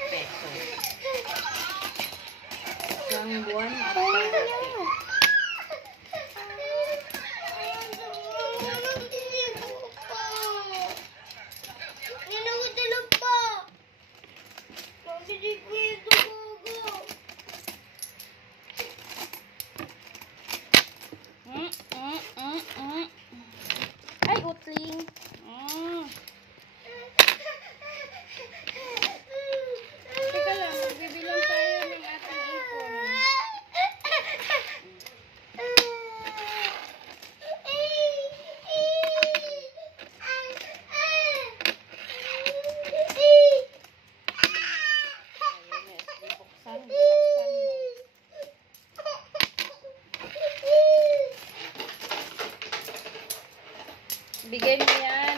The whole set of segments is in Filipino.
pesos. Isang buwan at kalahati. Ay, utling. Teka lang, magbibilang tayo ng ating ipon. Buksan mo. Bigay mo yan.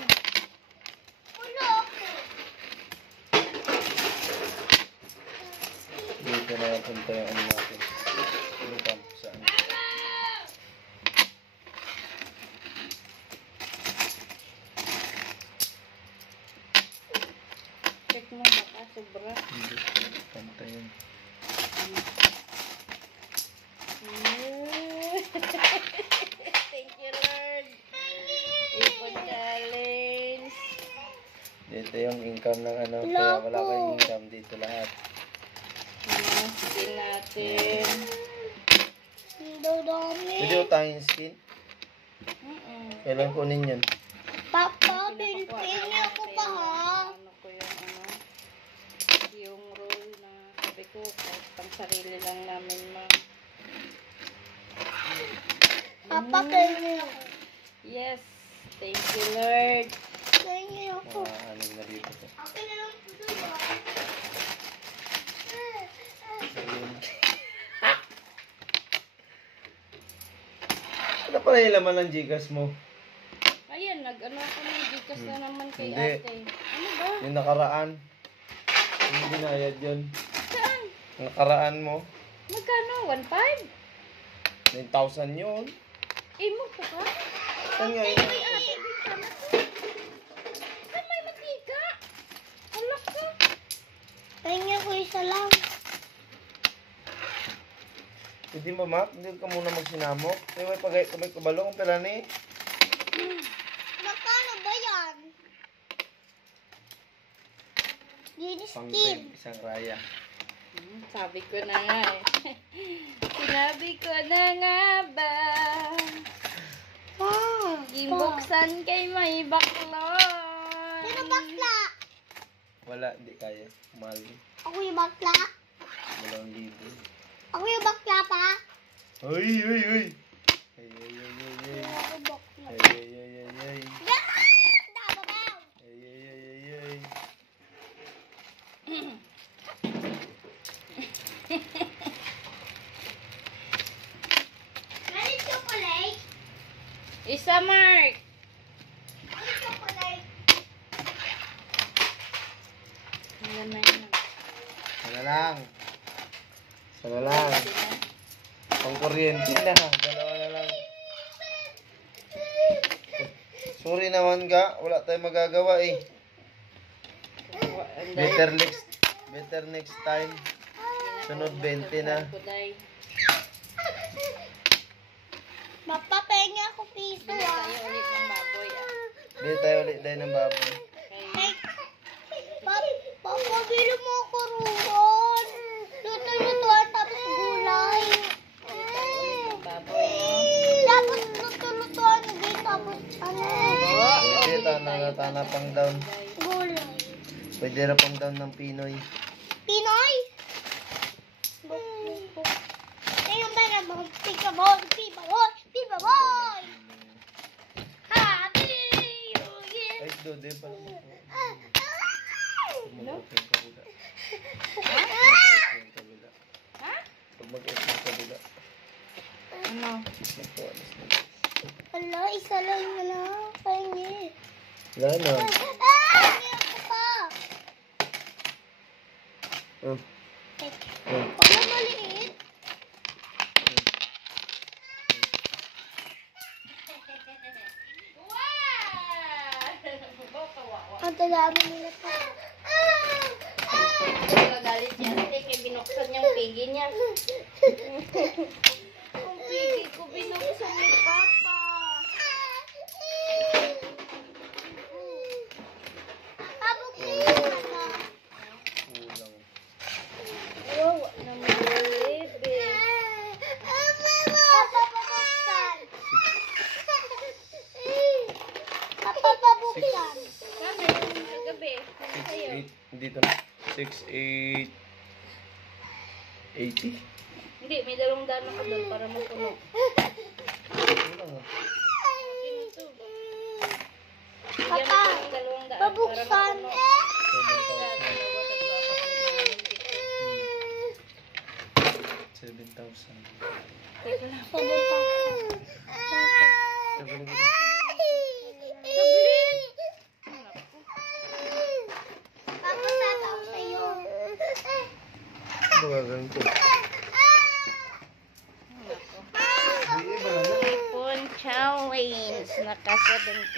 Dito na napunta yung ano natin. Yung camp saan. Check mo baka sobra. Hindi. Pantay yun. Thank you, Lord. Ipon challenge. Dito yung income ng ano. Kaya wala kayong income dito lahat. Skin natin. Pwede utangin skin? Kailan kunin yun? Papa, bilpili ako pa ha. Ano ko yung roll na sabi ko, kahit pang sarili lang namin Papa, bilpili ako. Yes. Thank you, Lord. Bilpili ako. Mga anim na dito. Akin na lang po doon. Ano pala yung laman ng Gcash mo? Ayan, nag-ano ako ng Gcash na naman kay Hindi. ate. Ano ba? Yung nakaraan. Yung binayad yun. Saan? Yung nakaraan mo. Magkano? 1.5? 9,000 yun. Mo to ka? Saan nga yun? Ay, ate, din sana to. Saan may matika? Alak ka. Pahingi ko isa lang. Hindi ba, Mak? Hindi ka muna magsinamok. May pagay kamay kabalong pala ni. Magkano ba yan? Pang Skin. isang raya. Sabi ko na nga eh. Sinabi ko na nga ba? Inbuksan kay may baklon. Sino bakla? Wala, hindi kaya. Mahal. Ako yung bakla? 2,000. Ako yung bakla pa? Ay, ay, ay. Ay, ay, ay, ay, ay. Ako bakla. Ay, ay, ay, ay, ay. Nababaw! Ay, ay, ay, ay, ay. Galit chocolate? Isa, Mark. Galit chocolate? Ayan na yun. Sana lang. Sana lang. Pang kuryente na. Dalawa na lang. Sorry naman ka. Wala tayong magagawa eh. Better next time. Sunod 20 na. Mapapahingi ako piso Bili ah. tayo ulit ng baboy ah. Bili tayo ulit tayo ng baboy. Papabili mo ako ruwan. Luto-lutuan tapos gulay. Baboy, Tapos luto-lutuan din tapos ano. Pwede tana pang down. Gulay. Pwede na pang down ng Pinoy. Pinoy? Ayun ba naman? Pika boy, pipa boy, pipa boy! Happy New Year! Ay, Dode pa naman. No? Ha? Pag mag-et ng kabila. Ano? Magpawalis na. Wala, isa lang na lang. Pahingi. Wala na. Pahingi ako pa. Wala maliit. Ang dami nila pa. binuksan yung piggy niya. Yung piggy ko binuksan ni Papa. Kulang. Wow, naman yung bebe. Kami yung kagabi. Sa'yo. 6, 8. Dito na. 6, 8. 80. Hindi, may 200 na ka doon para mapuno. Kulang ah. Pinto. Bigyan mo ng 200 para Babuksan. mapuno. 7,000. Teka lang. Sabi ko. Ito gagawin ko. Hindi, iba na. Ipon challenge. Naka 7K.